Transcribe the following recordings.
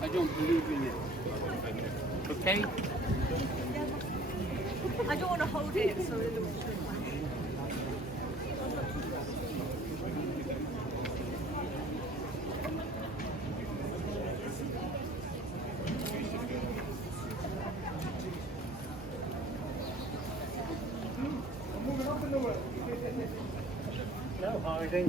I don't believe in it. Okay? I don't want to hold it, so it looks good. No hiding.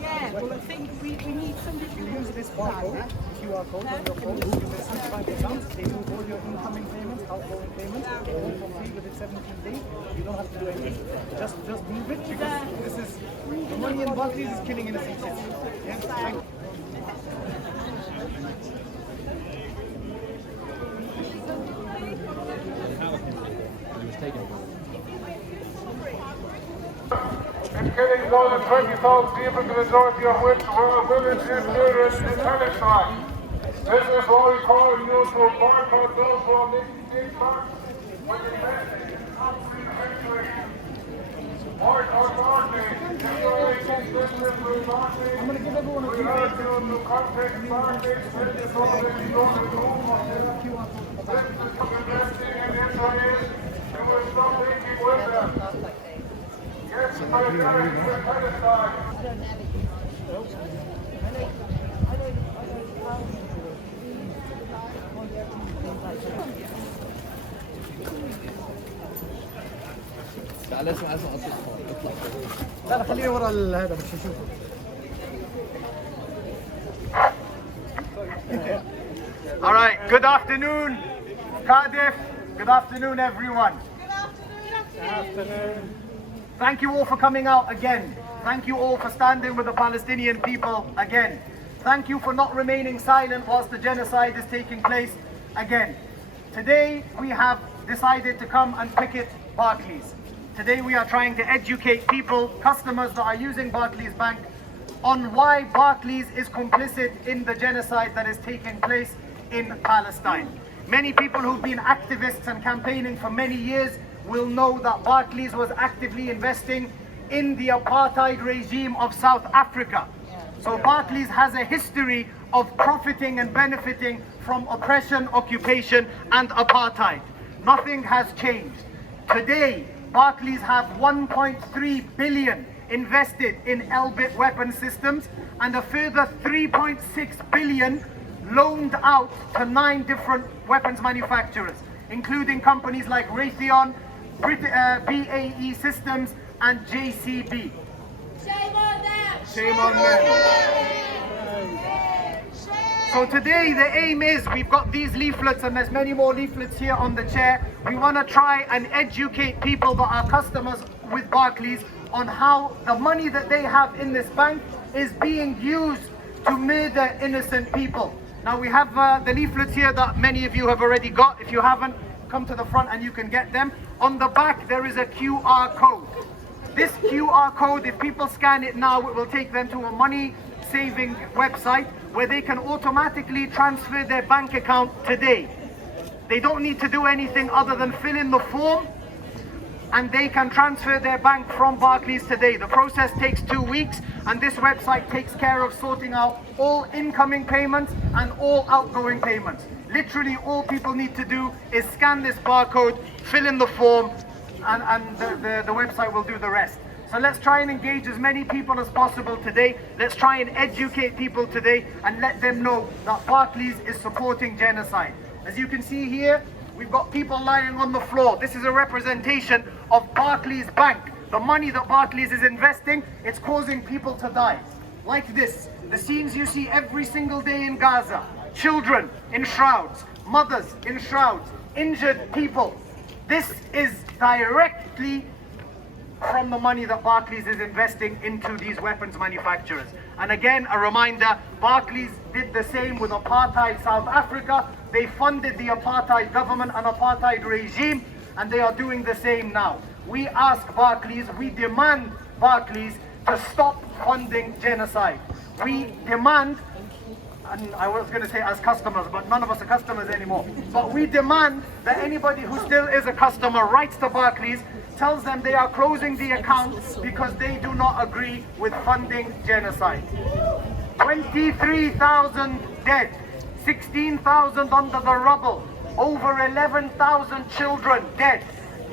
Yeah, well, I think we need somebody to Use this barcode, QR code on your phone. You can see bank accounts. They do all your incoming payments, outgoing payments, all for free within 17 days. You don't have to do anything. Just move it because this is the money in Barclays is killing innocent citizens. Yeah? Thank you. It's killing more than 20,000 people, the majority of which were women and children in Palestine. This is why we call you to boycott those who are making big bucks when investing in absolute victory. Boycott Barclays. Israeli business with Barclays. We urge you to contact Barclays business already on the room of this is investing in Israel. You will stop thinking with them. Yes, Palestinians in Palestine. لا خليه ورا هذا مش نشوفه. All right, good afternoon, Cardiff. Good afternoon, everyone. Good afternoon. Thank you all for coming out again. Thank you all for standing with the Palestinian people again. Thank you for not remaining silent whilst the genocide is taking place again. Today we have decided to come and picket Barclays. Today we are trying to educate people, customers that are using Barclays Bank, on why Barclays is complicit in the genocide that is taking place in Palestine. Many people who've been activists and campaigning for many years will know that Barclays was actively investing in the apartheid regime of South Africa. So Barclays has a history of profiting and benefiting from oppression, occupation and apartheid. Nothing has changed. Today, Barclays have 1.3 billion invested in Elbit weapon systems and a further 3.6 billion loaned out to 9 different weapons manufacturers, including companies like Raytheon, BAE Systems and JCB. Shame on them! Shame on them. So today the aim is, we've got these leaflets and there's many more leaflets here on the chair. We want to try and educate people that are customers with Barclays on how the money that they have in this bank is being used to murder innocent people. Now we have the leaflets here that many of you have already got. If you haven't, come to the front and you can get them. On the back there is a QR code. This QR code, if people scan it now, it will take them to a money saving website where they can automatically transfer their bank account today. They don't need to do anything other than fill in the form and they can transfer their bank from Barclays today. The process takes 2 weeks and this website takes care of sorting out all incoming payments and all outgoing payments. Literally all people need to do is scan this barcode, fill in the form, and the website will do the rest. So let's try and engage as many people as possible today. Let's try and educate people today and let them know that Barclays is supporting genocide. As you can see here, we've got people lying on the floor. This is a representation of Barclays Bank. The money that Barclays is investing, it's causing people to die. Like this, the scenes you see every single day in Gaza. Children in shrouds, mothers in shrouds, injured people. This is directly from the money that Barclays is investing into these weapons manufacturers. And again, a reminder, Barclays did the same with Apartheid South Africa. They funded the Apartheid government and Apartheid regime, and they are doing the same now. We ask Barclays, we demand Barclays to stop funding genocide. We demand, and I was going to say as customers, but none of us are customers anymore. But we demand that anybody who still is a customer writes to Barclays, tells them they are closing the account because they do not agree with funding genocide. 23,000 dead, 16,000 under the rubble, over 11,000 children dead.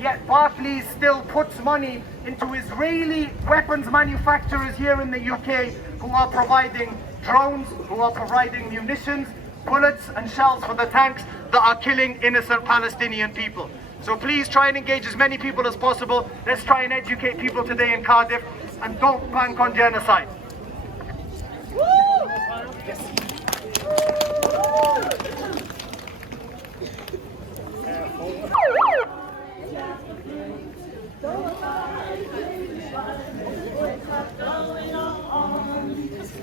Yet Barclays still puts money into Israeli weapons manufacturers here in the UK who are providing drones, who are providing munitions, bullets and shells for the tanks that are killing innocent Palestinian people. So please try and engage as many people as possible. Let's try and educate people today in Cardiff and don't bank on genocide.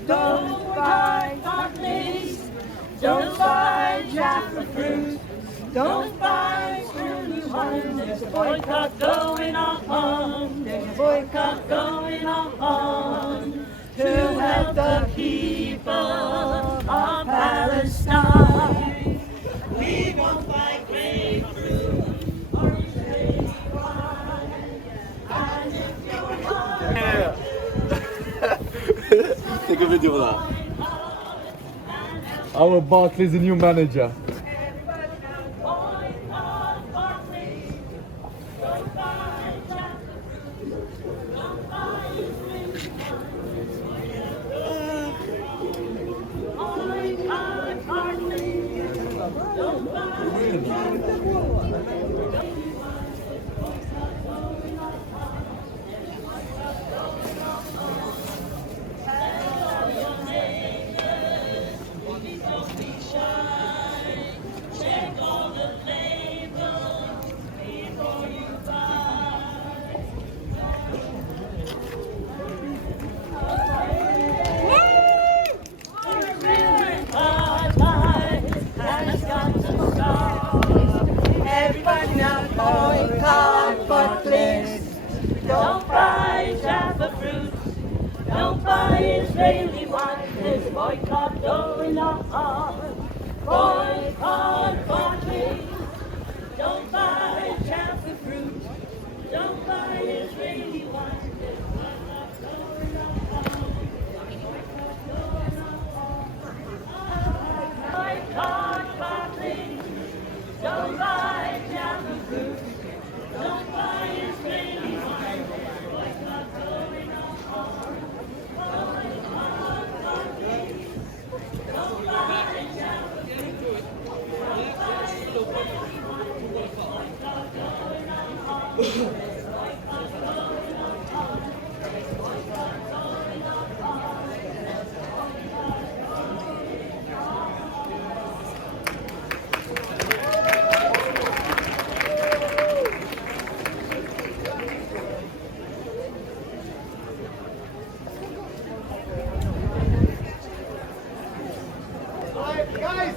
Don't buy Barclays, don't buy Jaffa fruit, don't buy Screwy wine. There's a boycott going on, there's a boycott going on to help the people of Palestine. We won't buy grapefruit or Israeli wine, and if you're hungry, take a video of that. Our Barclays the new manager. boycott Barclays, don't buy Jaffa, don't buy Israeli wine. Boycott Barclays, don't buy everybody now boycott Barclays. Don't buy Jaffa fruit, don't buy Israeli wine. There's a boycott going on. Boycott Barclays. Don't buy Jaffa fruit, don't buy Israeli wine. There's a boycott going on. Boycott Barclays. Don't buy Jaffa fruit, don't buy Israeli wine. Boycott going on. Boycott Barclays. Don't buy Jaffa fruit, don't buy Israeli wine. Boycott going on. Boycott going on. Boycott going on. Guys,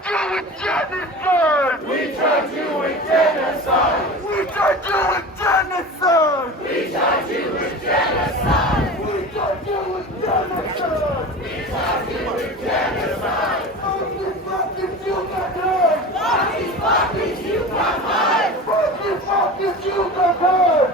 charge you with genocide! We charge you with genocide! We charge you with genocide! We charge you with genocide! We charge you with genocide! We charge you with genocide! Fucking you can hide! Fucking you can hide! Fucking you can hide!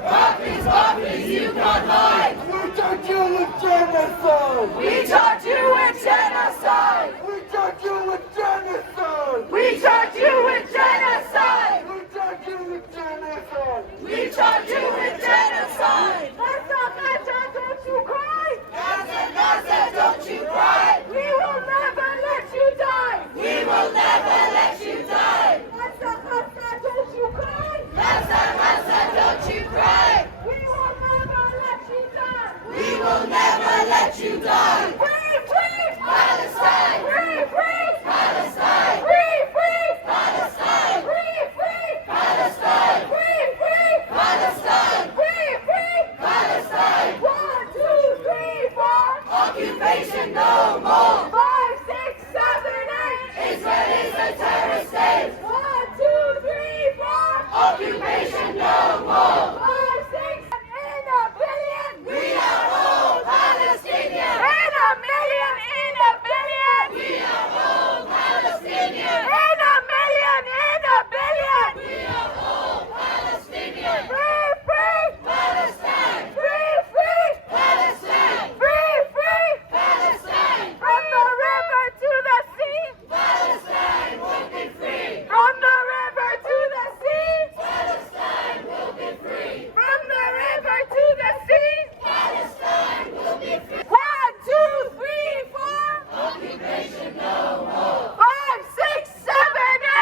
Fucking you can hide! We charge you with genocide! We charge you with genocide! We charge you with genocide! We charge you with genocide! We charge you with genocide! We charge you with genocide! Gaza, Gaza, don't you cry! Gaza, Gaza, don't you cry! We will never let you die! We will never let you die! Gaza, Gaza, don't you cry! Gaza, Gaza, don't you cry! We will never let you die! We will never let you die! Free, free! Palestine! Free, free! Palestine! Free, free! Palestine! Free, free! Palestine! Free, free! Palestine! Free, free! Palestine! 1, 2, 3, 4! Occupation no more! 5, 6, 7, 8! Israel is a terrorist state! 1, 2, 3, 4! Occupation no more! 5, 6, in a billion! We are all Palestinians! In a million! In a billion! We are all Palestinians! In a million! In a billion! We are all Palestinians! Free, free! Palestine! Free, free! Palestine! Free, free! Palestine! From the river to the sea! Palestine will be free! From the river to the sea! Palestine will be free! From the river to the sea! Palestine will be free! 1, 2, 3, 4! Occupation no more! 5, 6, 7,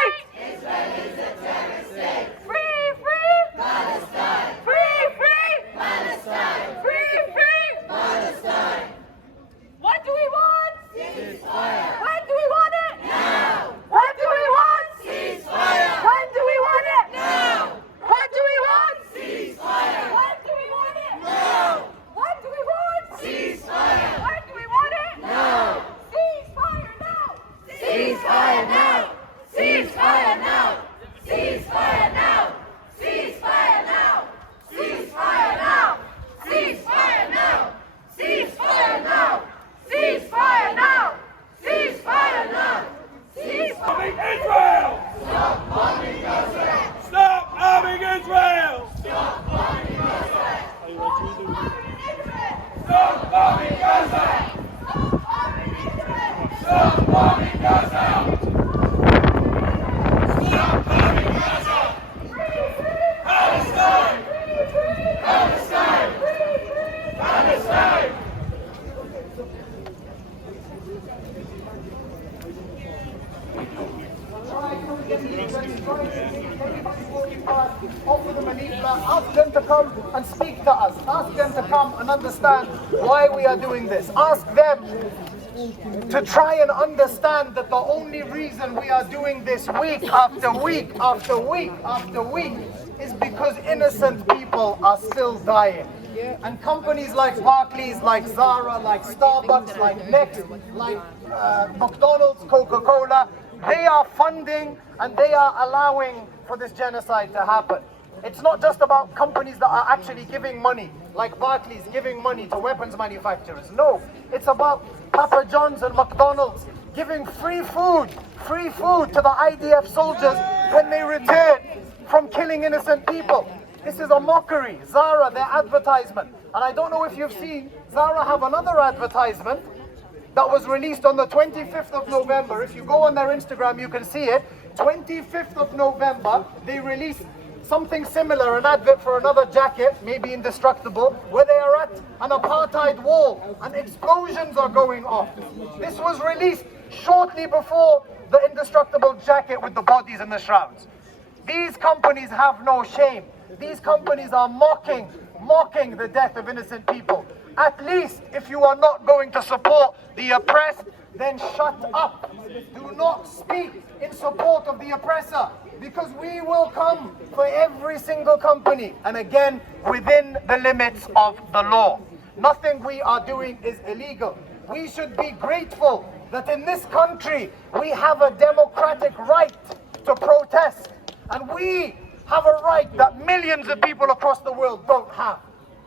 8! Israel is a terrorist state! Free, free! Palestine! Free, free! Palestine! Free, free! Palestine! What do we want? Ceasefire! When do we want it? Now! What do we want? Ceasefire! When do we want it? Now! What do we want? Ceasefire! When do we want it? Now! What do we want? Ceasefire! When do we want it? Now! Ceasefire now! Ceasefire now! Ceasefire now! Ceasefire now! Ceasefire now! Ceasefire now! Ceasefire now! Ceasefire now! Ceasefire now! Ceasefire now! Ceasefire! Israel! Stop bombing Gaza! Stop bombing Israel! Stop bombing Gaza! Stop bombing Gaza! Stop bombing Gaza! Stop bombing Gaza! Palestine! Palestine! Palestine! Offer them an equal, ask them to come and speak to us. Ask them to come and understand why we are doing this. Ask them to try and understand that the only reason we are doing this week after week after week after week is because innocent people are still dying. And companies like Barclays, like Zara, like Starbucks, like Next, like McDonald's, Coca-Cola, they are funding and they are allowing for this genocide to happen. It's not just about companies that are actually giving money, like Barclays giving money to weapons manufacturers. No, it's about Papa John's and McDonald's giving free food to the IDF soldiers when they return from killing innocent people. This is a mockery. Zara, their advertisement. And I don't know if you've seen, Zara have another advertisement that was released on the 25th of November. If you go on their Instagram, you can see it. 25th of November, they released something similar, an advert for another jacket, maybe indestructible, where they are at an apartheid wall and explosions are going off. This was released shortly before the indestructible jacket with the bodies and the shrouds. These companies have no shame. These companies are mocking the death of innocent people. At least, if you are not going to support the oppressed, then shut up. Do not speak in support of the oppressor, because we will come for every single company, and again, within the limits of the law. Nothing we are doing is illegal. We should be grateful that in this country we have a democratic right to protest, and we have a right that millions of people across the world don't have.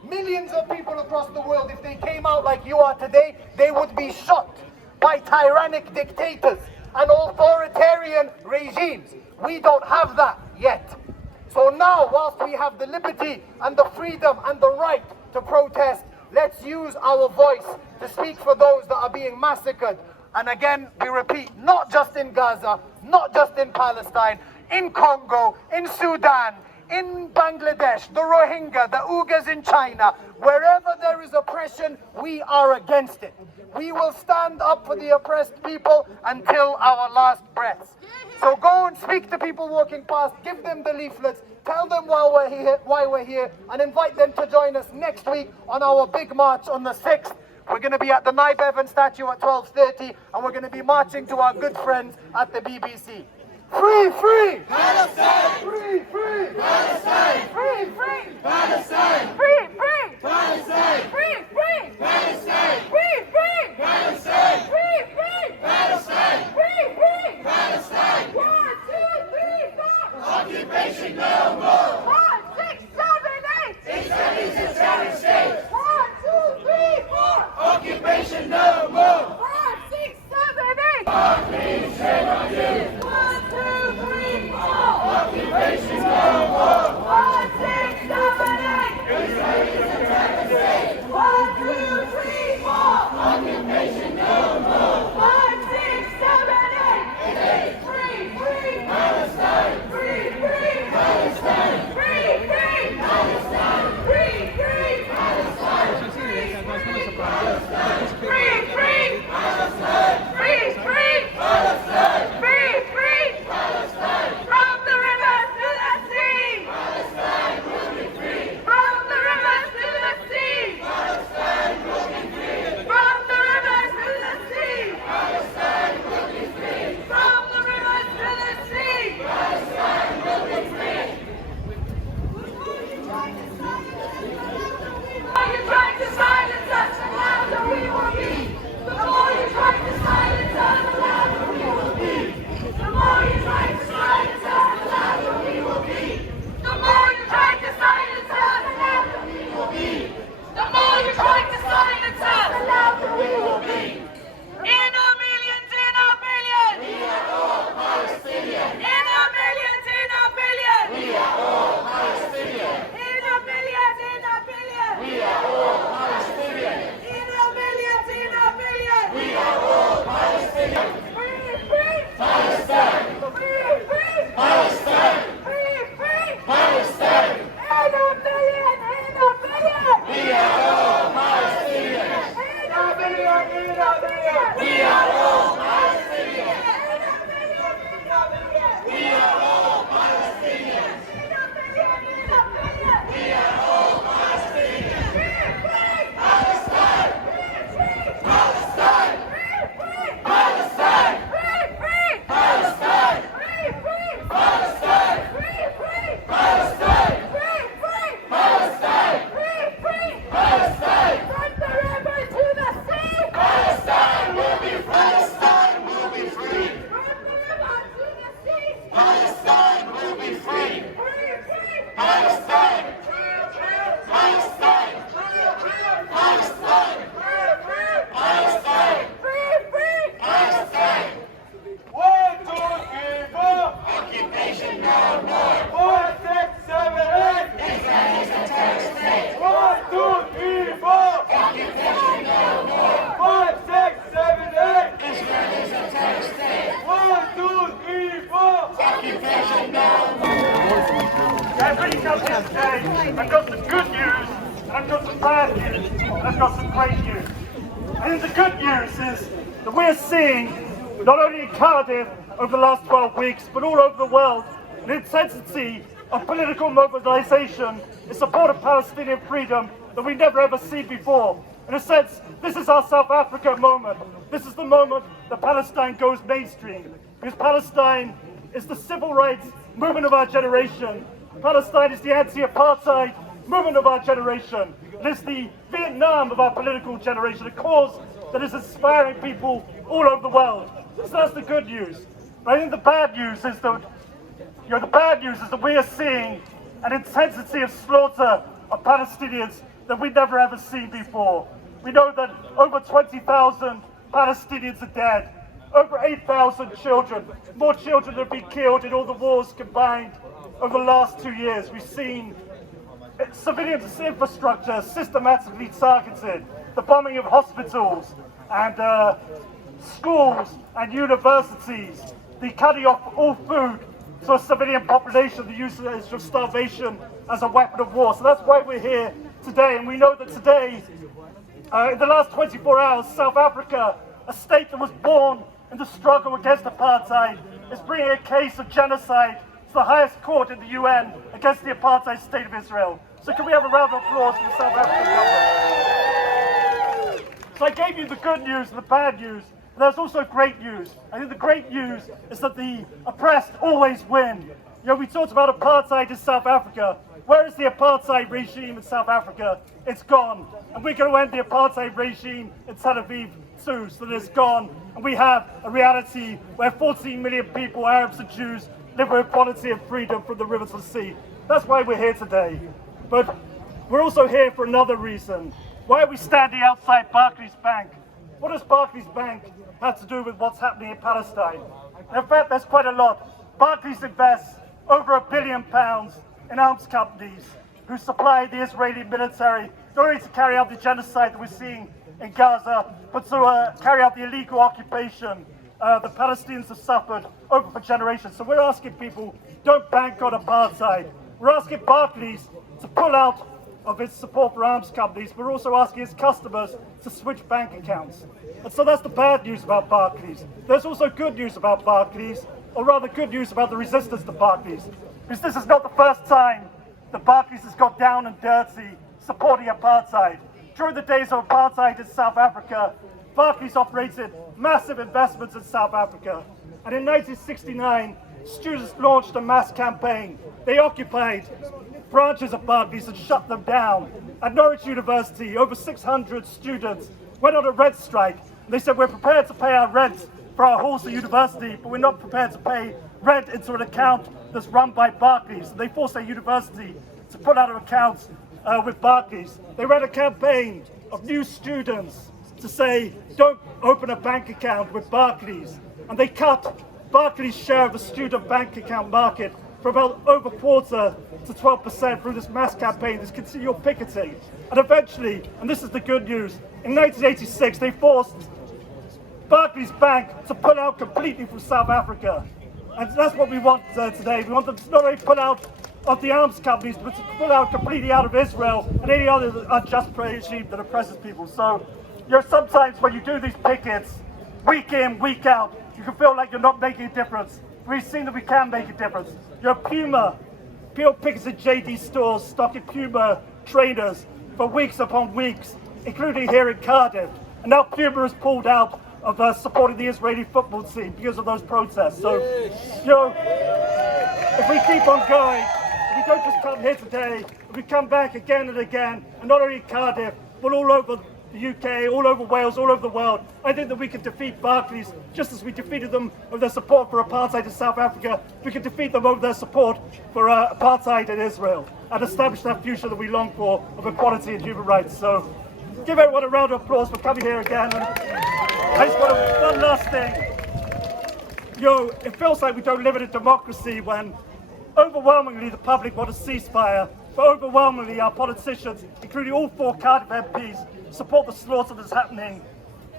Millions of people across the world, if they came out like you are today, they would be shot by tyrannic dictators and authoritarian regimes. We don't have that yet. So now, whilst we have the liberty and the freedom and the right to protest, let's use our voice to speak for those that are being massacred. And again, we repeat, not just in Gaza, not just in Palestine, in Congo, in Sudan, in Bangladesh, the Rohingya, the Uyghurs in China, wherever there is oppression, we are against it. We will stand up for the oppressed people until our last breaths. So go and speak to people walking past, give them the leaflets, tell them why we're here, and invite them to join us next week on our big march on the 6th. We're going to be at the Naib Evans statue at 12:30, and we're going to be marching to our good friends at the BBC. Free, free! Palestine! Free, free! Palestine! Free, free! Palestine! Free, free! Palestine! Free, free! Palestine! Free, free! Palestine! Free, free! Palestine! Free, free! Palestine! 1, 2, 3, 4! Occupation no more! 1, 6, 7, 8! Israel is a terrorist state! 1, 2, 3, 4! Occupation no more! 1, 6, 7, 8! Barclays, shame on you! 1, 2, 3, 4! Occupation no more! 1, 6, 7, 8! Israel is a terrorist state! 1, 2, 3, 4! Occupation no more! 1, 6, 7, 8! Free, free! Palestine! Free, free! Palestine! Free, free! Palestine! Free, free! Palestine! Free, free! Palestine! Free, free! Palestine! Free, free! Palestine! Free, free! Palestine! From the rivers to the sea! Palestine will be free! From the rivers to the sea! Palestine will be free! From the rivers to the sea! Palestine will be free! From the rivers to the sea! Palestine will be free! You're trying to silence us, the louder we will be. The more you try to silence us, the louder we will be. The more you try to silence us, the louder we will be. The more you try to silence us, the louder we will be. The more you try to silence us, the louder we will be. In our millions, in our billions, we are all Palestinians. In our millions, in our billions, we are all Palestinians. In our millions, in our billions, we are all Palestinians. In our millions, in our billions, we are all Palestinians. Free, free, Palestine. Free, free, Palestine. Free, free, Palestine. In our millions, in our billions, we are all Palestinians. In our millions, in our billions, we are all Palestinians. In our millions, in our billions, we are all Palestinians. In our millions, in our billions, we are all Palestinians. Free, free, Palestine. Free, free, Palestine. Free, free, Palestine. Free, free, Palestine. Free, free, Palestine. Free, free, Palestine. Free, free, Palestine. Free, free, Palestine. From the river to the sea, Palestine will be free. Palestine will be free. From the river to the sea, Palestine will be free. Free, free, Palestine. Free, free, Palestine. Free, free, Palestine. Free, free, Palestine. Free, free, Palestine. 1, 2, 3, 4. Occupation no more. 1, 6, 7, 8. Israel is a terrorist state. 1, 2, 3, 4. Occupation no more. 1, 6, 7, 8. Israel is a terrorist state. 1, 2, 3, 4. Occupation no more. I've really come here today. I've got some good news, and I've got some bad news, and I've got some great news. I think the good news is that we're seeing, not only in Cardiff over the last 12 weeks, but all over the world, an intensity of political mobilization in support of Palestinian freedom that we've never ever seen before. In a sense, this is our South Africa moment. This is the moment that Palestine goes mainstream, because Palestine is the civil rights movement of our generation. Palestine is the anti-apartheid movement of our generation. It is the Vietnam of our political generation, a cause that is inspiring people all over the world. So that's the good news. But I think the bad news is that we are seeing an intensity of slaughter of Palestinians that we've never ever seen before. We know that over 20,000 Palestinians are dead, over 8,000 children, more children have been killed in all the wars combined over the last 2 years. We've seen civilian infrastructure systematically targeted, the bombing of hospitals and schools and universities, the cutting off all food to a civilian population, the usage of starvation as a weapon of war. So that's why we're here today, and we know that today, in the last 24 hours, South Africa, a state that was born in the struggle against apartheid, is bringing a case of genocide to the highest court in the UN against the apartheid state of Israel. So can we have a round of applause for the South African government? So I gave you the good news and the bad news. There's also great news. I think the great news is that the oppressed always win. You know, we talked about apartheid in South Africa. Where is the apartheid regime in South Africa? It's gone. And we're going to end the apartheid regime in Tel Aviv too, so that it's gone. And we have a reality where 14 million people, Arabs and Jews, live with equality and freedom from the river to the sea. That's why we're here today. But we're also here for another reason. Why are we standing outside Barclays Bank? What does Barclays Bank have to do with what's happening in Palestine? In fact, there's quite a lot. Barclays invests over £1 billion in arms companies who supply the Israeli military not only to carry out the genocide that we're seeing in Gaza, but to carry out the illegal occupation the Palestinians have suffered over for generations. So we're asking people, don't bank on apartheid. We're asking Barclays to pull out of its support for arms companies, but we're also asking its customers to switch bank accounts. And so that's the bad news about Barclays. There's also good news about Barclays, or rather good news about the resistance to Barclays, because this is not the first time that Barclays has got down and dirty supporting apartheid. During the days of apartheid in South Africa, Barclays operated massive investments in South Africa. And in 1969, students launched a mass campaign. They occupied branches of Barclays and shut them down. At Norwich University, over 600 students went on a rent strike. And they said, we're prepared to pay our rent for our halls at university, but we're not prepared to pay rent into an account that's run by Barclays. And they forced their university to put out an account with Barclays. They ran a campaign of new students to say, don't open a bank account with Barclays. And they cut Barclays' share of the student bank account market from about over quarter to 12% through this mass campaign, this continual picketing. And eventually, and this is the good news, in 1986 they forced Barclays Bank to pull out completely from South Africa. And that's what we want today. We want them to not only pull out of the arms companies, but to pull out completely out of Israel and any other unjust regime that oppresses people. So, you know, sometimes when you do these pickets, week in, week out, you can feel like you're not making a difference. We've seen that we can make a difference. You know, Puma pickets at JD stores, stocking Puma trainers for weeks upon weeks, including here in Cardiff. And now Puma has pulled out of supporting the Israeli football team because of those protests. So, you know, if we keep on going, if we don't just come here today, if we come back again and again, and not only in Cardiff, but all over the UK, all over Wales, all over the world, I think that we can defeat Barclays just as we defeated them with their support for apartheid in South Africa. We can defeat them over their support for apartheid in Israel and establish that future that we long for of equality and human rights. So give everyone a round of applause for coming here again. And I just want to, one last thing. You know, it feels like we don't live in a democracy when overwhelmingly the public want a ceasefire, but overwhelmingly our politicians, including all 4 Cardiff MPs, support the slaughter that's happening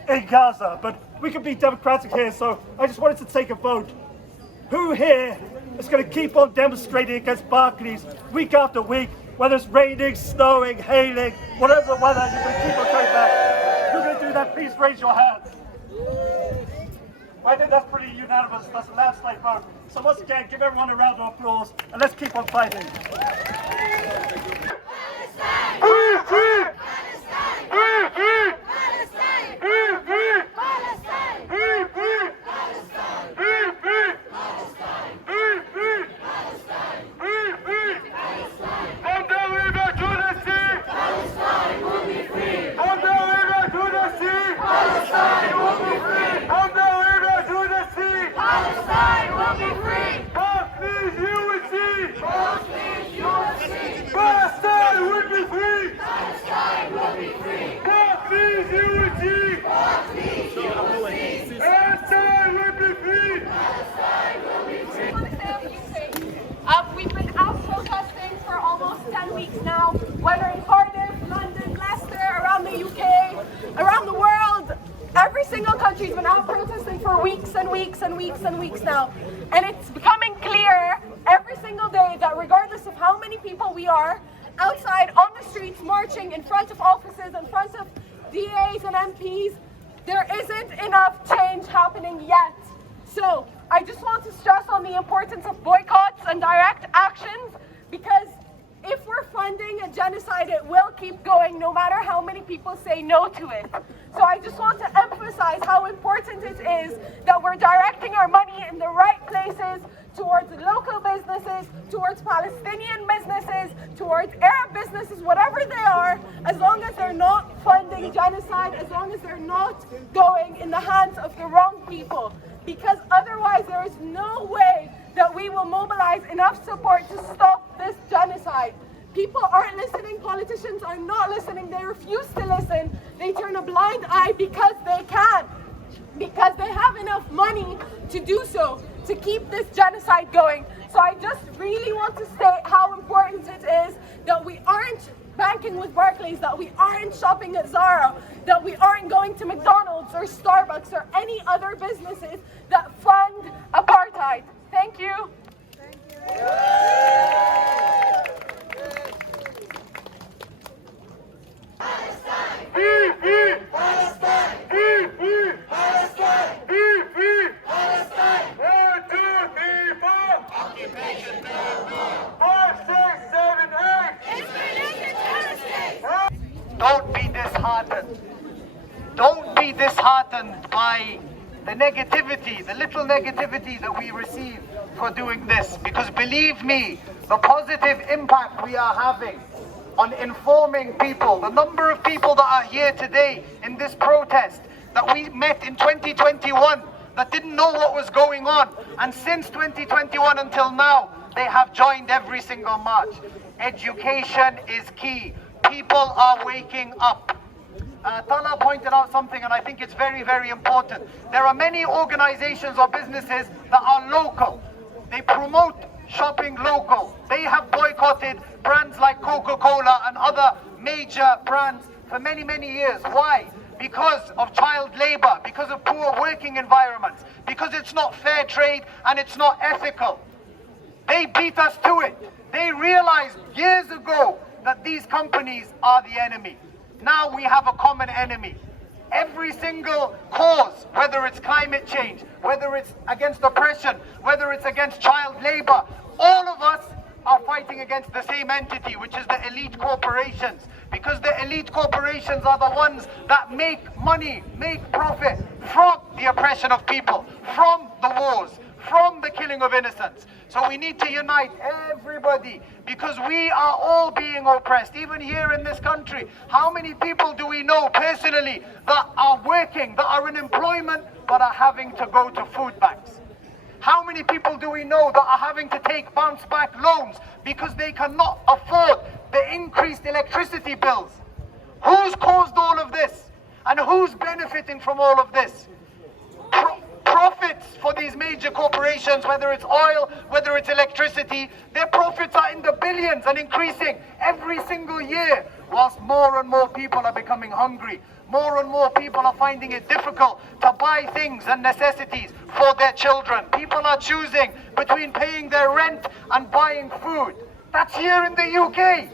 in Gaza. But we can be democratic here, so I just wanted to take a vote. Who here is going to keep on demonstrating against Barclays week after week, whether it's raining, snowing, hailing, whatever the weather, you're going to keep on going back? If you're going to do that, please raise your hand. Well, I think that's pretty unanimous. That's a landslide vote. So once again, give everyone a round of applause, and let's keep on fighting. Palestine! weeks and weeks now. And it's becoming clear every single day that regardless of how many people we are outside on the streets marching in front of offices, in front of DAs and MPs, there isn't enough change happening yet. So I just want to stress on the importance of boycotts and direct actions, because if we're funding a genocide, it will keep going no matter how many people say no to it. So I just want to emphasize how important it is that we're directing our money in the right places, towards local businesses, towards Palestinian businesses, towards Arab businesses, whatever they are, as long as they're not funding genocide, as long as they're not going in the hands of the wrong people. Because otherwise there is no way that we will mobilize enough support to stop this genocide. People aren't listening, politicians are not listening, they refuse to listen, they turn a blind eye because they can, because they have enough money to do so, to keep this genocide going. So I just really want to state how important it is that we aren't banking with Barclays, that we aren't shopping at Zara, that we aren't going to McDonald's or Starbucks or any other businesses that fund apartheid. Thank you. Don't be disheartened. Don't be disheartened by the negativity, the little negativity that we receive for doing this. Because believe me, the positive impact we are having on informing people, the number of people that are here today in this protest that we met in 2021 that didn't know what was going on, and since 2021 until now, they have joined every single march. Education is key. People are waking up. Tala pointed out something, and I think it's very, very important. There are many organizations or businesses that are local. They promote shopping local. They have boycotted brands like Coca-Cola and other major brands for many, many years. Why? Because of child labor, because of poor working environments, because it's not fair trade and it's not ethical. They beat us to it. They realized years ago that these companies are the enemy. Now we have a common enemy. Every single cause, whether it's climate change, whether it's against oppression, whether it's against child labor, all of us are fighting against the same entity, which is the elite corporations. Because the elite corporations are the ones that make money, make profit from the oppression of people, from the wars, from the killing of innocents. So we need to unite everybody, because we are all being oppressed, even here in this country. How many people do we know personally that are working, that are in employment, but are having to go to food banks? How many people do we know that are having to take bounce back loans because they cannot afford the increased electricity bills? Who's caused all of this? And who's benefiting from all of this? Profits for these major corporations, whether it's oil, whether it's electricity, their profits are in the billions and increasing every single year, whilst more and more people are becoming hungry. More and more people are finding it difficult to buy things and necessities for their children. People are choosing between paying their rent and buying food. That's here in the UK.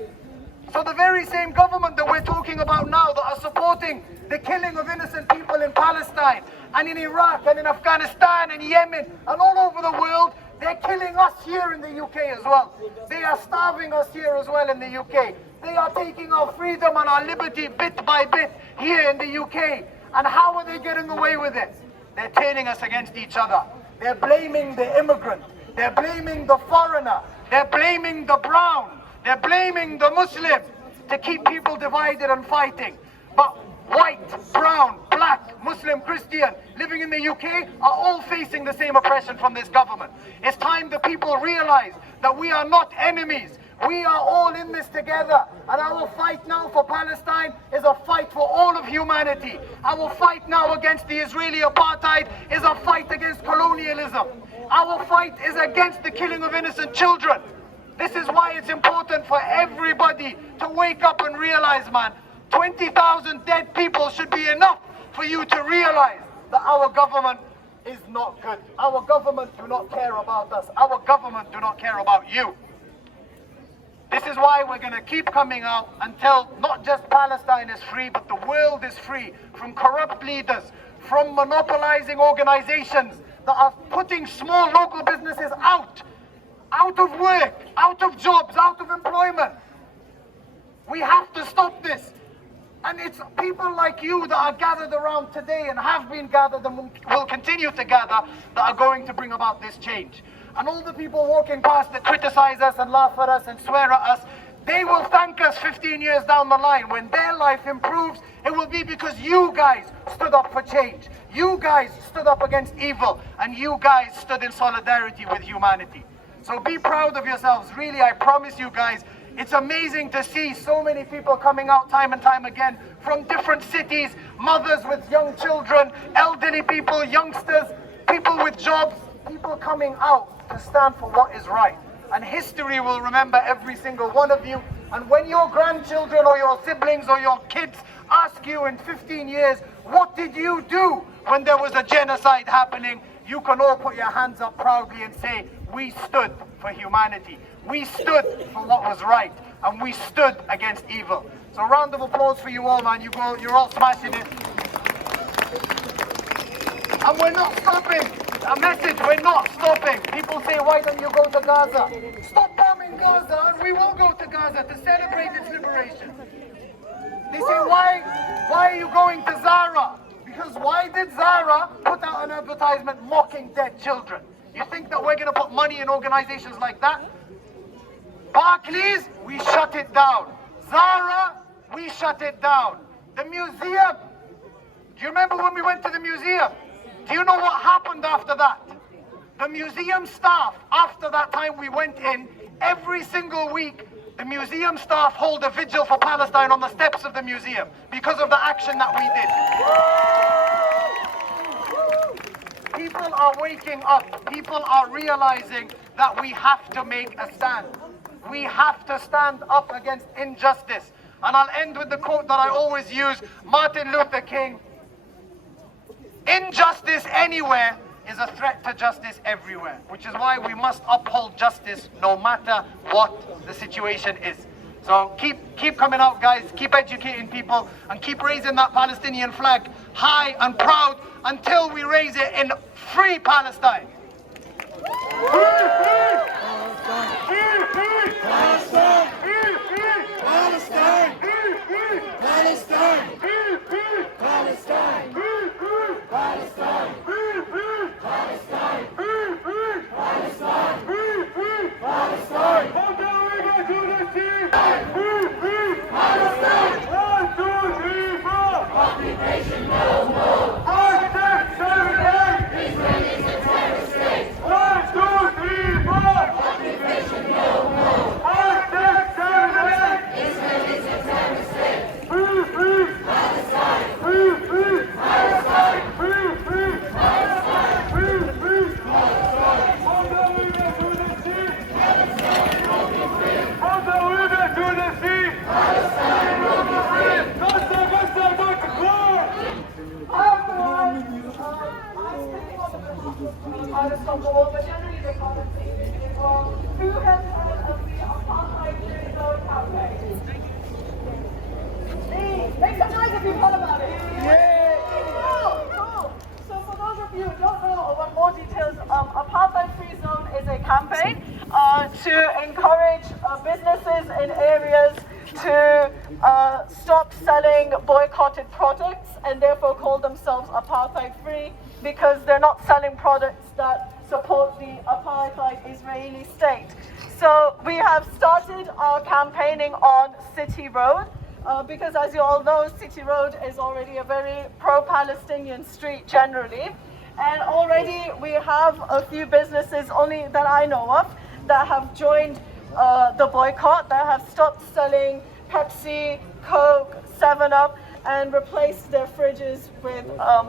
So the very same government that we're talking about now, that are supporting the killing of innocent people in Palestine and in Iraq and in Afghanistan and Yemen and all over the world, they're killing us here in the UK as well. They are starving us here as well in the UK. They are taking our freedom and our liberty bit by bit here in the UK. And how are they getting away with it? They're turning us against each other. They're blaming the immigrant. They're blaming the foreigner. They're blaming the brown. They're blaming the Muslim to keep people divided and fighting. But white, brown, black, Muslim, Christian, living in the UK are all facing the same oppression from this government. It's time the people realize that we are not enemies. We are all in this together, and our fight now for Palestine is a fight for all of humanity. Our fight now against the Israeli apartheid is a fight against colonialism. Our fight is against the killing of innocent children. This is why it's important for everybody to wake up and realize, man, 20,000 dead people should be enough for you to realize that our government is not good. Our government do not care about us. Our government do not care about you. This is why we're going to keep coming out until not just Palestine is free, but the world is free from corrupt leaders, from monopolizing organizations that are putting small local businesses out of work, out of jobs, out of employment. We have to stop this. And it's people like you that are gathered around today and have been gathered and will continue to gather that are going to bring about this change. And all the people walking past that criticize us and laugh at us and swear at us, they will thank us 15 years down the line. When their life improves, it will be because you guys stood up for change. You guys stood up against evil, and you guys stood in solidarity with humanity. So be proud of yourselves. Really, I promise you guys, it's amazing to see so many people coming out time and time again from different cities, mothers with young children, elderly people, youngsters, people with jobs, people coming out to stand for what is right. And history will remember every single one of you. And when your grandchildren or your siblings or your kids ask you in 15 years, what did you do when there was a genocide happening? You can all put your hands up proudly and say, we stood for humanity. We stood for what was right. And we stood against evil. So a round of applause for you all, man. You're all smashing it. And we're not stopping. A message, we're not stopping. People say, why don't you go to Gaza? Stop bombing Gaza and we will go to Gaza to celebrate its liberation. They say, why are you going to Zara? Because why did Zara put out an advertisement mocking dead children? You think that we're going to put money in organizations like that? Barclays, we shut it down. Zara, we shut it down. The museum, do you remember when we went to the museum? Do you know what happened after that? The museum staff, after that time we went in, every single week, the museum staff hold a vigil for Palestine on the steps of the museum because of the action that we did. People are waking up. People are realizing that we have to make a stand. We have to stand up against injustice. And I'll end with the quote that I always use, Martin Luther King. Injustice anywhere is a threat to justice everywhere, which is why we must uphold justice no matter what the situation is. So keep coming out, guys, keep educating people, and keep raising that Palestinian flag high and proud until we raise it in free Palestine. Make some noise if you've heard about it. Cool. So for those of you who don't know or want more details, Apartheid Free Zone is a campaign to encourage businesses in areas to stop selling boycotted products and therefore call themselves apartheid free because they're not selling products that support the apartheid Israeli state. So we have started our campaigning on City Road because, as you all know, City Road is already a very pro-Palestinian street generally. And already we have a few businesses, only that I know of, that have joined the boycott, that have stopped selling Pepsi, Coke, 7-Up, and replaced their fridges with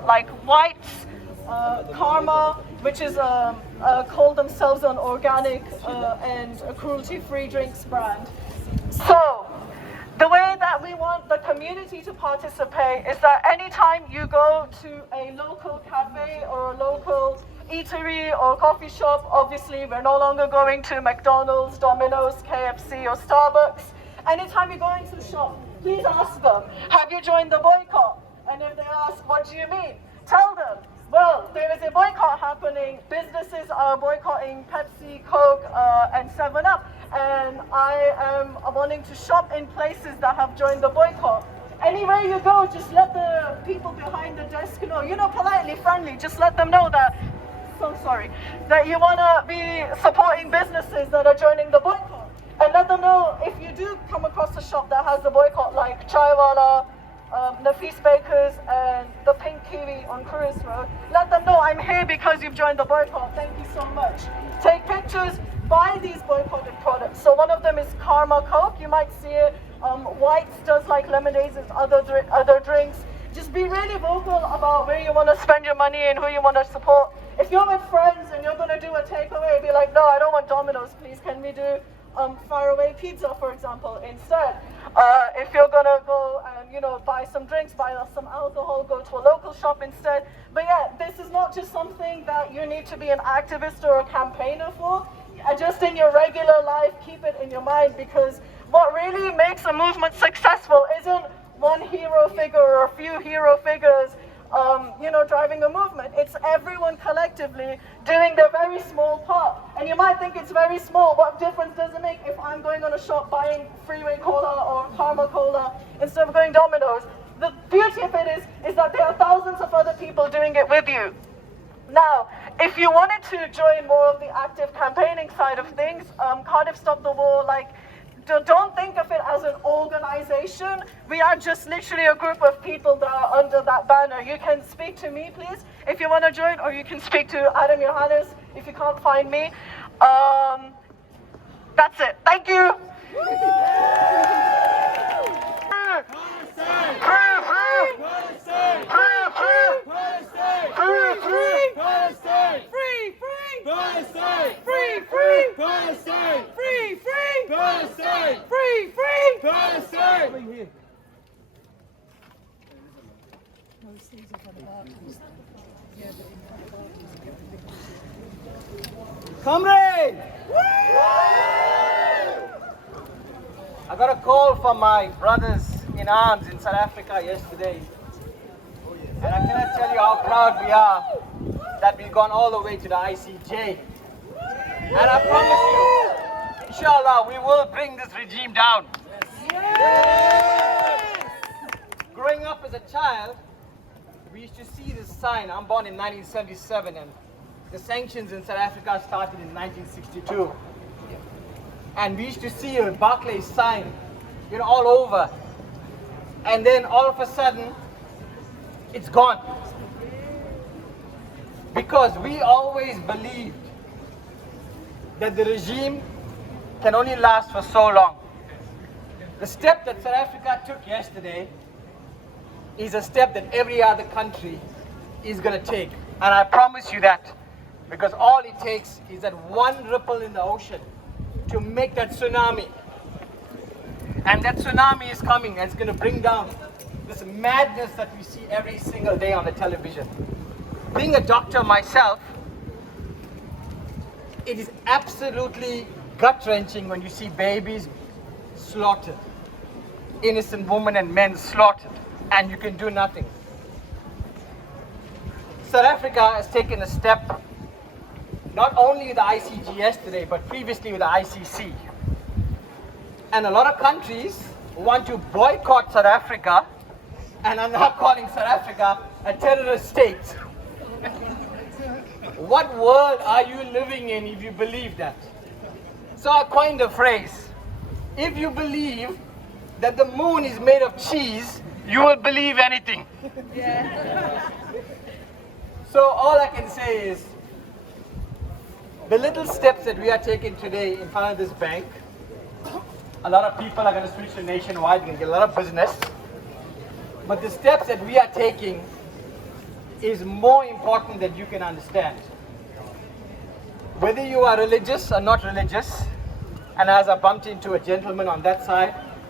like Whites, Karma, which is call themselves an organic and a cruelty-free drinks brand. So The way that we want the community to participate is that anytime you go to a local cafe or a local eatery or coffee shop, obviously we're no longer going to McDonald's, Domino's, KFC or Starbucks. Anytime you go into the shop, please ask them, have you joined the boycott? And if they ask, what do you mean? Tell them, well, there is a boycott happening. Businesses are boycotting Pepsi, Coke, and 7-Up. And I am wanting to shop in places that have joined the boycott. Anywhere you go, just let the people behind the desk know, politely, friendly, just let them know that, that you want to be supporting businesses that are joining the boycott. And let them know if you do come across a shop that has the boycott, like Chaiwala, Nafis Bakers, and the Pink Kiwi on Cruise Road, let them know I'm here because you've joined the boycott. Thank you so much. Take pictures, buy these boycotted products. So one of them is Karma Coke. You might see it. Whites does like lemonades and other drinks. Just be really vocal about where you want to spend your money and who you want to support. If you're with friends and you're going to do a takeaway, be like, no, I don't want Domino's, please. Can we do faraway pizza, for example, instead? If you're going to go and, buy some drinks, buy some alcohol, go to a local shop instead. But yeah, this is not just something that you need to be an activist or a campaigner for. Just in your regular life, keep it in your mind, because what really makes a movement successful isn't one hero figure or a few hero figures driving a movement. It's everyone collectively doing their very small part. And you might think it's very small. What difference does it make if I'm going on a shop buying Freeway Cola or Karma Cola instead of going Domino's? The beauty of it is that there are thousands of other people doing it with you. Now, if you wanted to join more of the active campaigning side of things, Cardiff Stop the War, don't think of it as an organization. We are just literally a group of people that are under that banner. You can speak to me, please, if you want to join, or you can speak to Adam Johannes if you can't find me. That's it. Thank you. Comrade! I got a call from my brothers in arms in South Africa yesterday. And I cannot tell you how proud we are that we've gone all the way to the ICJ. And I promise you, inshallah, we will bring this regime down. Yes. Growing up as a child, we used to see this sign. I'm born in 1977, and the sanctions in South Africa started in 1962. And we used to see a Barclays sign, all over. And then all of a sudden, it's gone. Because we always believed that the regime can only last for so long. The step that South Africa took yesterday is a step that every other country is going to take. And I promise you that, because all it takes is that one ripple in the ocean to make that tsunami. And that tsunami is coming, and it's going to bring down this madness that we see every single day on the television. Being a doctor myself, it is absolutely gut-wrenching when you see babies slaughtered, innocent women and men slaughtered, and you can do nothing. South Africa has taken a step, not only with the ICJ yesterday, but previously with the ICC. And a lot of countries want to boycott South Africa and are now calling South Africa a terrorist state. What world are you living in if you believe that? So I coined a phrase. If you believe that the moon is made of cheese, you will believe anything. Yeah. So all I can say is, the little steps that we are taking today in front of this bank, a lot of people are going to switch to nationwide, they're going to get a lot of business. But the steps that we are taking is more important than you can understand. Whether you are religious or not religious, and as I bumped into a gentleman on that side,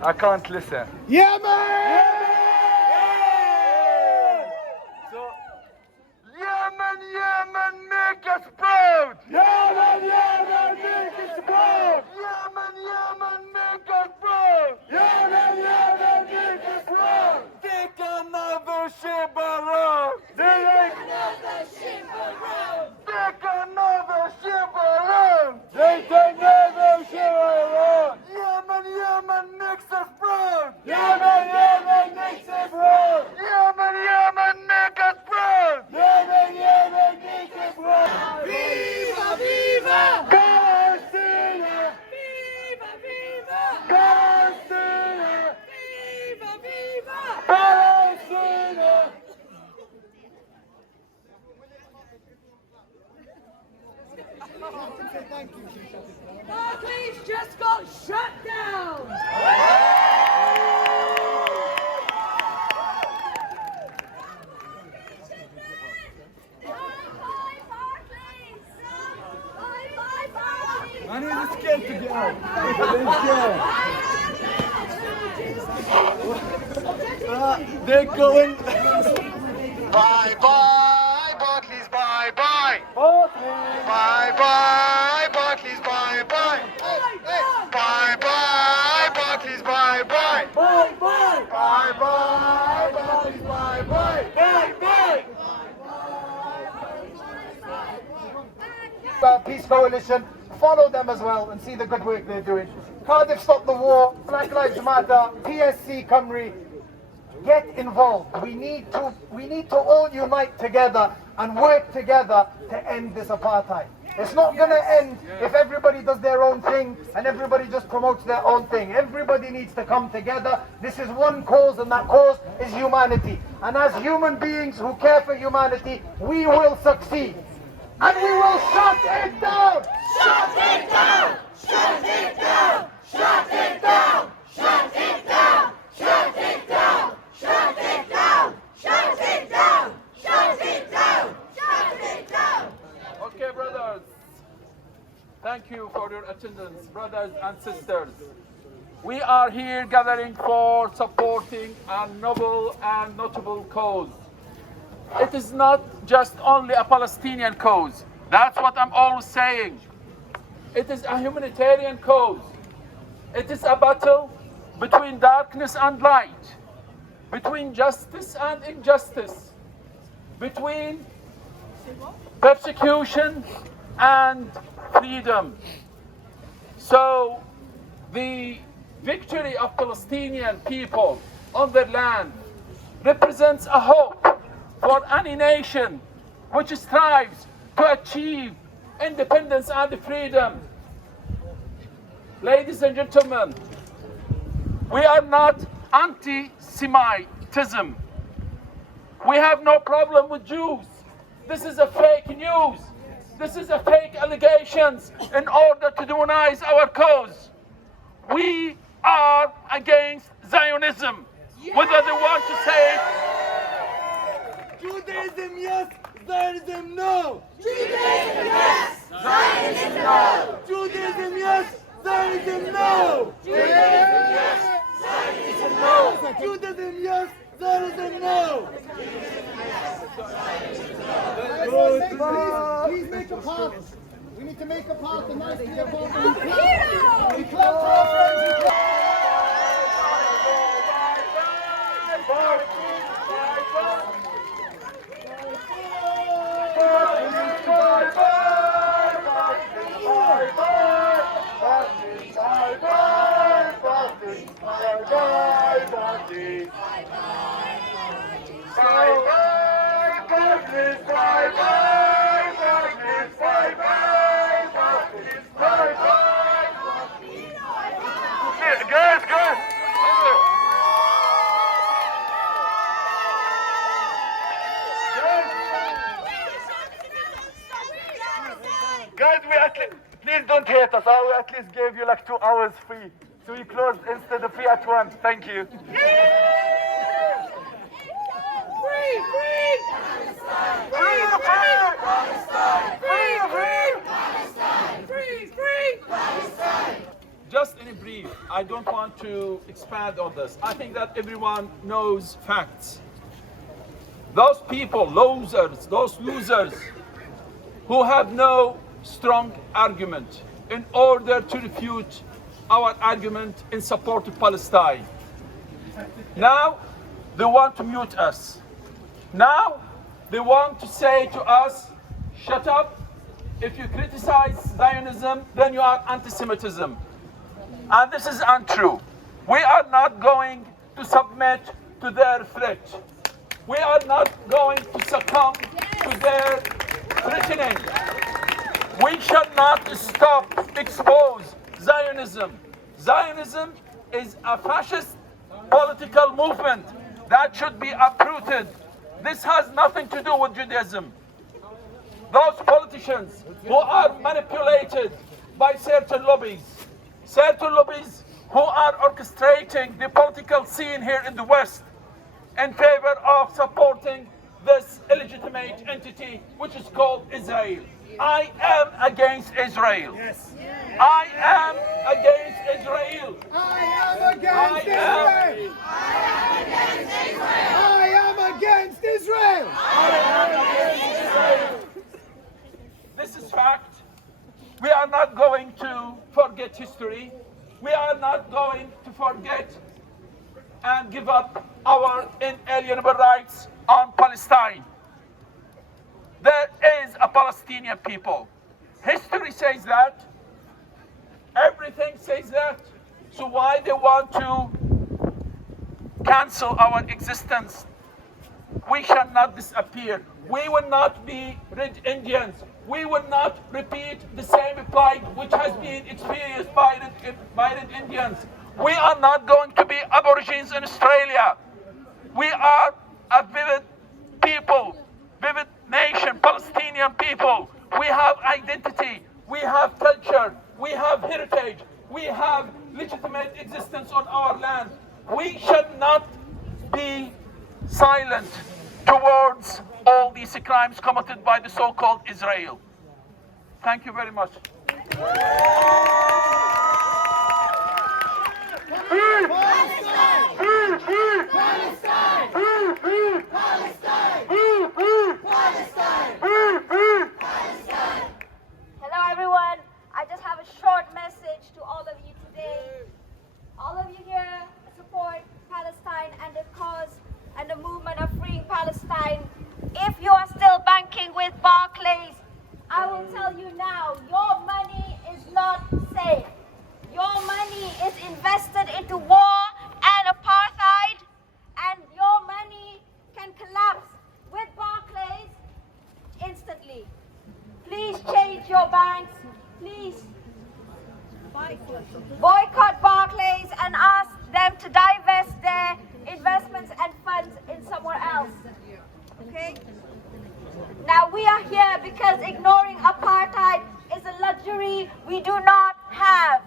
I can't listen. Yemen! Yemen, Yemen, make us proud! Yemen, Yemen, make us proud! Yemen, Yemen, make us proud! Yemen, Yemen, make us proud! Take another ship around! Take another ship around! Take another ship around! another ship around! Yemen, Yemen, makes us proud! Yemen, Yemen, makes us proud! Yemen, Yemen, make us proud! Yemen, Yemen, make us proud! Viva, viva! Palestine! Viva, viva! Palestine! Viva, viva! Palestine! Barclays just got shut down! Bye, Barclays! Bye, Barclays! Man is scared to get out. They're going. Bye bye, Barclays, bye bye. Barclays. Bye bye, Barclays, bye bye. Bye bye, Barclays, bye bye. Bye bye. Bye bye, Barclays, bye bye. Bye bye. Peace Coalition, follow them as well and see the good work they're doing. Cardiff Stop the War, Black Lives Matter, PSC Cymru, get involved. We need to all unite together and work together to end this apartheid. It's not going to end if everybody does their own thing and everybody just promotes their own thing. Everybody needs to come together. This is one cause, and that cause is humanity. And as human beings who care for humanity, we will succeed. And we will shut it down! Shut it down! Shut it down! Shut it down! Shut it down! Shut it down! Shut it down! Shut it down! Shut it down! Shut it down! Okay, brothers. Thank you for your attendance, brothers and sisters. We are here gathering for supporting a noble and notable cause. It is not just only a Palestinian cause. That's what I'm always saying. It is a humanitarian cause. It is a battle between darkness and light, between justice and injustice, between persecution and freedom. So the victory of Palestinian people on their land represents a hope for any nation which strives to achieve independence and freedom. Ladies and gentlemen, we are not anti-Semitism. We have no problem with Jews. This is a fake news. This is a fake allegations in order to demonize our cause. We are against Zionism, whether they want to say it. Judaism yes, Zionism no. Judaism yes! Zionism no! Judaism yes, Zionism no. Judaism yes! Zionism no! Judaism yes, Zionism no. Please make a path. We need to make a path, a nice clear path. Hero! We clap for our friends. Guys, please don't hate us. I at least gave you like 2 hours free. So we closed instead of 3 at once. Thank you. Free! Free! Palestine! Free! Palestine! Free! Free! Palestine! Free! Free! Palestine! Just I don't want to expand on this. I think that everyone knows facts. Those people, those losers who have no strong argument in order to refute our argument in support of Palestine. Now they want to mute us. Now they want to say to us, shut up. If you criticize Zionism, then you are anti-Semitism. And this is untrue. We are not going to submit to their threat. We are not going to succumb to their threatening. We shall not stop expose Zionism. Zionism is a fascist political movement that should be uprooted. This has nothing to do with Judaism. Those politicians who are manipulated by certain lobbies who are orchestrating the political scene here in the West in favor of supporting this illegitimate entity which is called Israel. I am against Israel. Yes. I am against Israel. I am against Israel. I am against Israel. I am against Israel. This is fact. We are not going to forget history. We are not going to forget and give up our inalienable rights on Palestine. There is a Palestinian people. History says that. Everything says that. So why they want to cancel our existence? We shall not disappear. We will not be Red Indians. We will not repeat the same plight which has been experienced by Red Indians. We are not going to be Aborigines in Australia. We are a vivid people, vivid nation, Palestinian people. We have identity, we have culture, we have heritage, we have legitimate existence on our land. We shall not be silent towards all these crimes committed by the so-called Israel. Thank you very much. Hello everyone, I just have a short message to all of you today. All of you here support Palestine and the cause and the movement of freeing Palestine. If you are still banking with Barclays, I will tell you now, your money is not safe. Your money is invested into war and apartheid, and your money can collapse with Barclays instantly. Please change your banks. Please boycott Barclays and ask them to divest their investments and funds in somewhere else. Okay? Now we are here because ignoring apartheid is a luxury we do not have.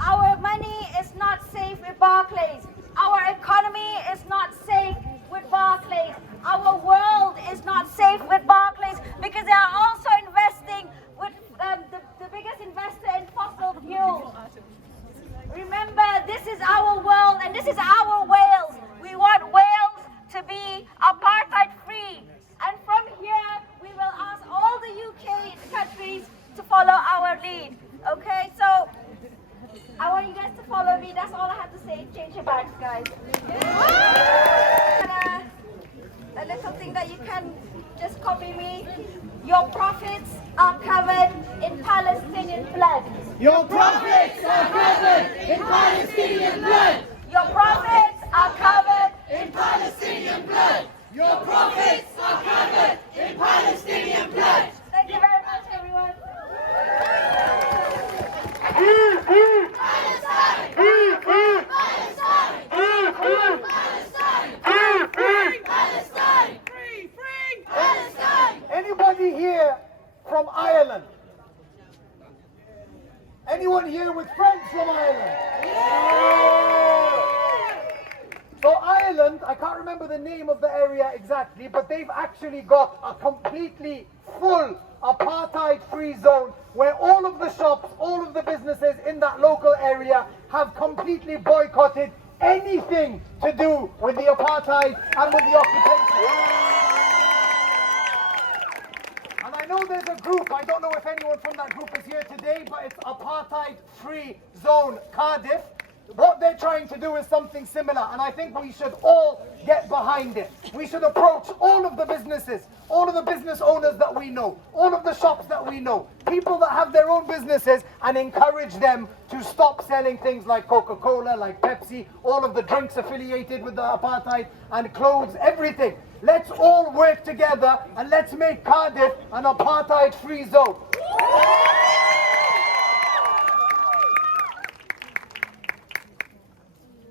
Our money is not safe with Barclays. Our economy is not safe with Barclays. Our world is not safe with Barclays because they are also investing with the biggest investor in fossil fuels. Remember, this is our world and this is our Wales. We want Wales to be apartheid free. And from here, we will ask all the UK countries to follow our lead. Okay, so I want you guys to follow me. That's all I have to say. Change your bags, guys. A little thing that you can just copy me. Your profits are covered in Palestinian blood. Your profits are covered in Palestinian blood. Your profits are covered In Palestinian blood. Your profits are covered in Palestinian blood. Thank you very much, everyone. Palestine! Palestine! Palestine! Palestine! Free! Palestine! Anybody here from Ireland? Anyone here with friends from Ireland? So Ireland, I can't remember the name of the area exactly, but they've actually got a completely full apartheid-free zone where all of the shops, all of the businesses in that local area have completely boycotted anything to do with the apartheid and with the occupation. And I know there's a group, I don't know if anyone from that group is here today, but it's Apartheid Free Zone Cardiff. What they're trying to do is something similar, and I think we should all get behind it. We should approach all of the businesses, all of the business owners that we know, all of the shops that we know, people that have their own businesses, and encourage them to stop selling things like Coca-Cola, like Pepsi, all of the drinks affiliated with the apartheid, and clothes, everything. Let's all work together and let's make Cardiff an apartheid-free zone.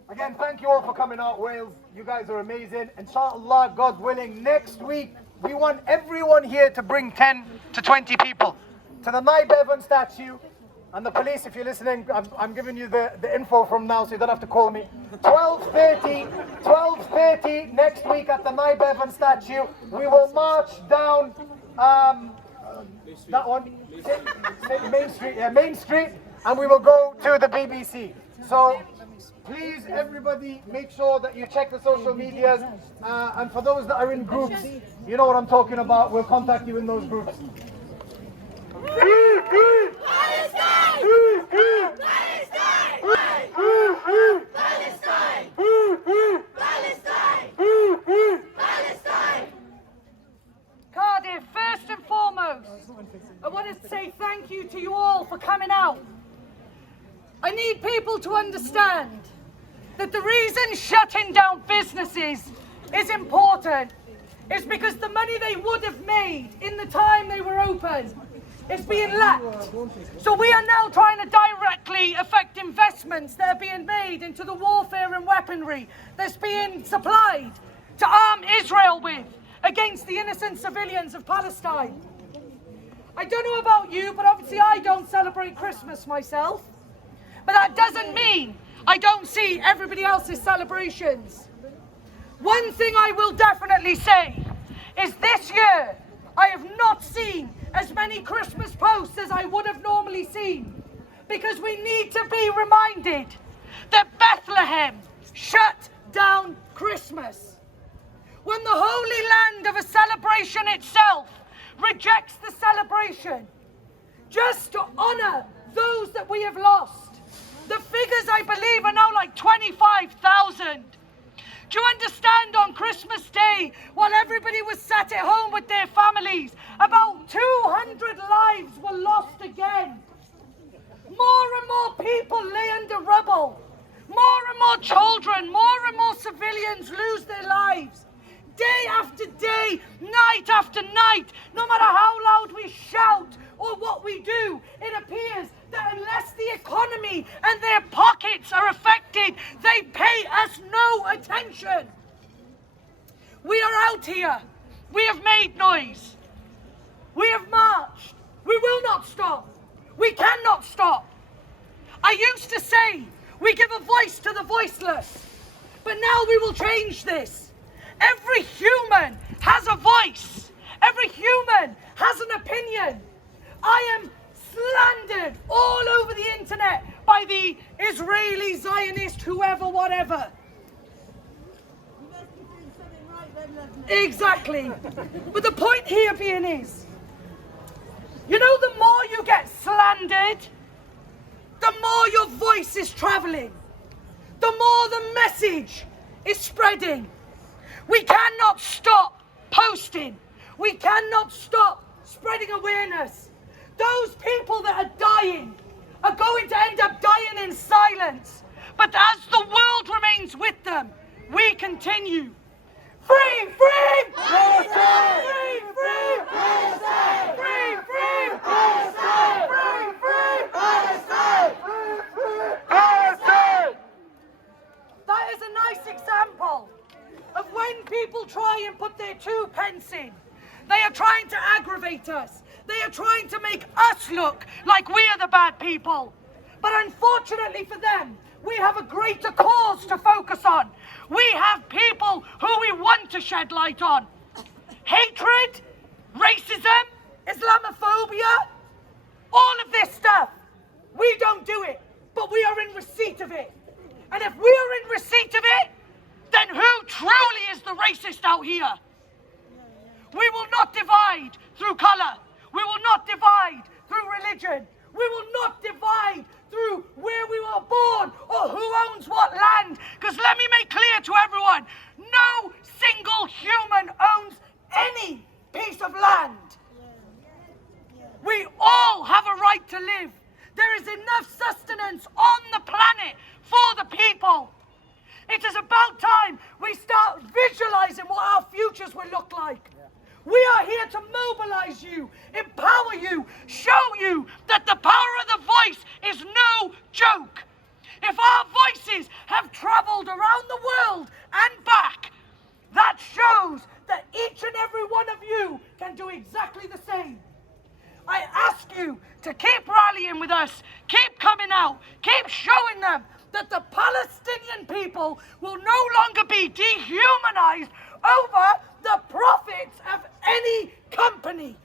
Again, thank you all for coming out, Wales. You guys are amazing. Inshallah, God willing, next week, we want everyone here to bring 10 to 20 people to the Naib Evan statue. And the police, if you're listening, I'm giving you the info from now, so you don't have to call me. 12:30 next week at the Naib Evan statue. We will march down that one, Main Street, and we will go to the BBC. So please, everybody, make sure that you check the social medias. And for those that are in groups, you know what I'm talking about. We'll contact you in those groups. Palestine! Palestine! Palestine! Palestine! Palestine! Cardiff, first and foremost, I want to say thank you to you all for coming out. I need people to understand that the reason shutting down businesses is important is because the money they would have made in the time they were open is being lapped. So we are now trying to directly affect investments that are being made into the warfare and weaponry that's being supplied to arm Israel with against the innocent civilians of Palestine. I don't know about you, but obviously I don't celebrate Christmas myself. But that doesn't mean I don't see everybody else's celebrations. One thing I will definitely say is this year I have not seen as many Christmas posts as I would have normally seen, because we need to be reminded that Bethlehem shut down Christmas. When the holy land of a celebration itself rejects the celebration just to honour those that we have lost. The figures, I believe, are now like 25,000. Do you understand, on Christmas Day, while everybody was sat at home with their families, about 200 lives were lost again. More and more people lay under rubble. More and more children, more and more civilians lose their lives. Day after day, night after night, no matter how loud we shout or what we do, it appears that unless the economy and their pockets are affected, they pay us no attention. We are out here. We have made noise. We have marched. We will not stop. We cannot stop. I used to say we give a voice to the voiceless, but now we will change this. Every human has a voice. Every human has an opinion. I am slandered all over the internet by the Israeli, Zionist, whoever, whatever. Exactly. But the point here being is, you know, the more you get slandered, the more your voice is traveling, the more the message is spreading. We cannot stop posting. We cannot stop spreading awareness. Those people that are dying are going to end up dying in silence. But as the world remains with them, we continue. Free, free! Palestine! Free, free! Palestine! Free, free! Palestine! Free, free! Palestine! Free, free! Palestine! That is a nice example of when people try and put their 2 pence in. They are trying to aggravate us. They are trying to make us look like we are the bad people. But unfortunately for them, we have a greater cause to focus on. We have people who we want to shed light on. Hatred, racism, Islamophobia, all of this stuff. but we are in receipt of it. And if we are in receipt of it, then who truly is the racist out here? We will not divide through colour. We will not divide through religion. We will not divide through where we were born or who owns what land. Because let me make clear to everyone, no single human owns any piece of land. We all have a right to live. There is enough sustenance on the planet for the people. It is about time we start visualizing what our futures will look like. We are here to mobilize you, empower you, show you that the power of the voice is no joke. If our voices have traveled around the world and back, that shows that each and every one of you can do exactly the same. I ask you to keep rallying with us, keep coming out, keep showing them that the Palestinian people will no longer be dehumanized over the profits of any company.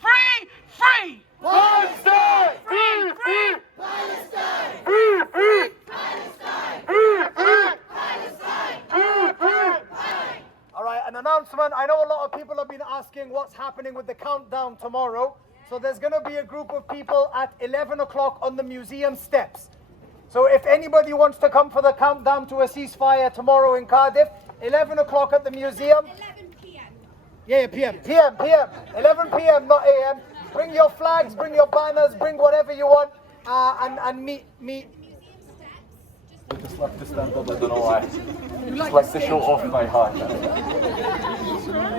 Free, free! Palestine! Free, free! Palestine! Free, free! Palestine! Free, free! Palestine! Free, free! All right, an announcement. I know a lot of people have been asking what's happening with the countdown tomorrow. So there's going to be a group of people at 11 o'clock on the museum steps. So if anybody wants to come for the countdown to a ceasefire tomorrow in Cardiff, 11 o'clock at the museum. 11 p.m. Yeah, PM. 11 p.m., not AM. Bring your flags, bring your banners, bring whatever you want, and meet. I just like to stand up, I don't know why. Just like to show off my heart.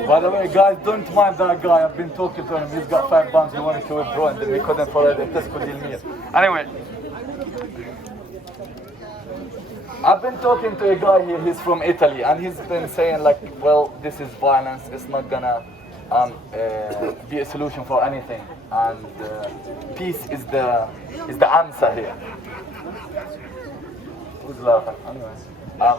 By the way, guys, don't mind that guy. I've been talking to him. He's got £5 he wanted to withdraw and then we couldn't follow the fiscal deal. Anyway, I've been talking to a guy here. He's from Italy and he's been saying like, well, this is violence. It's not gonna be a solution for anything. And peace is the answer here. Who's laughing? Anyway. I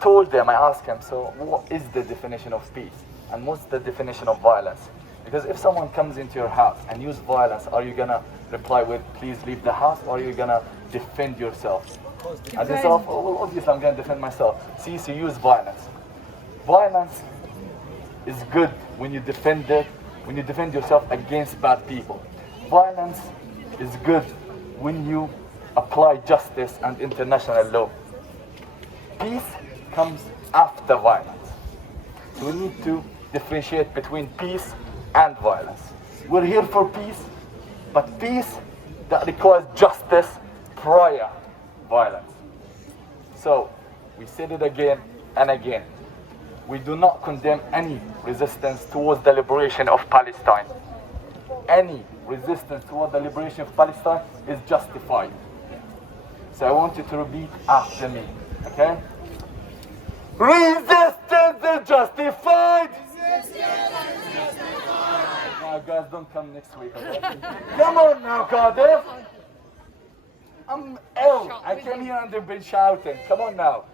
told them, I asked him, so what is the definition of peace? And what's the definition of violence? Because if someone comes into your house and use violence, are you gonna reply with, please leave the house, or are you gonna defend yourself? And they said, oh, well, obviously I'm gonna defend myself. See, so use violence. Violence is good when you defend it, when you defend yourself against bad people. Violence is good when you apply justice and international law. Peace comes after violence. So we need to differentiate between peace and violence. We're here for peace, but peace that requires justice prior violence. So we said it again and again. We do not condemn any resistance towards the liberation of Palestine. Any resistance towards the liberation of Palestine is justified. So I want you to repeat after me, okay? Resistance is justified! Now guys, don't come next week, okay? Come on now, Cardiff! I'm ill. I came here and they've been shouting. Come on now.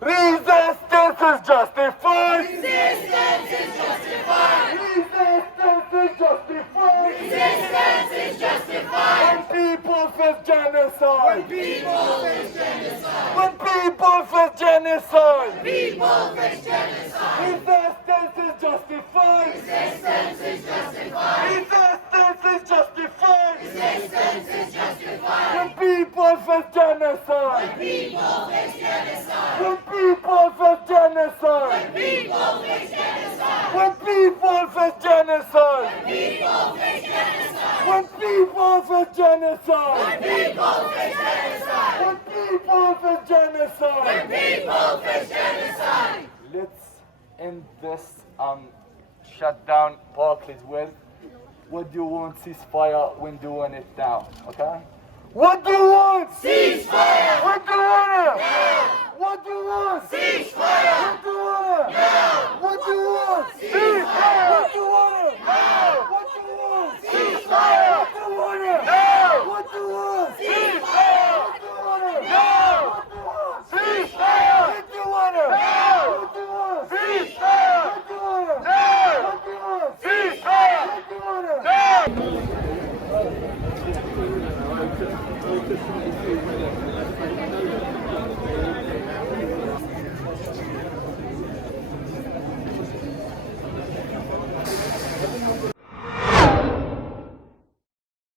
Resistance is justified! Resistance is justified! Resistance is justified! Resistance is justified! When people face genocide! People face genocide! When people face genocide! People face genocide! Resistance is justified! Resistance is justified! Resistance is justified! Resistance is justified! When people face genocide! People face genocide! When people face genocide! People face genocide! When people face genocide! People face genocide! When people face genocide! People face genocide! When people face genocide! People face genocide! Let's end this shut down Barclays with, what do you want ceasefire when doing it now, okay? What do you want? Ceasefire! What do you want? Now! What do you want? Ceasefire! What do you want? Now! What do you want? Ceasefire!